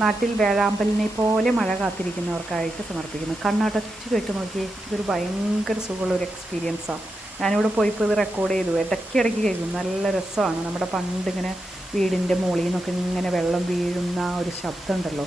നാട്ടിൽ വേഴാമ്പലിനെ പോലെ മഴ കാത്തിരിക്കുന്നവർക്കായിട്ട് സമർപ്പിക്കുന്നു. കണ്ണടച്ച് കേട്ട് നോക്കിയേ, ഇതൊരു ഭയങ്കര സുഖമുള്ളൊരു എക്സ്പീരിയൻസാണ്. ഞാനിവിടെ പോയിപ്പോൾ ഇത് റെക്കോർഡ് ചെയ്തു. ഇടയ്ക്കിടയ്ക്ക് കേൾക്കും. നല്ല രസമാണ്. നമ്മുടെ പണ്ടിങ്ങനെ വീടിൻ്റെ മുകളിൽ നിന്നൊക്കെ ഇങ്ങനെ വെള്ളം വീഴുന്ന ഒരു ശബ്ദം ഉണ്ടല്ലോ,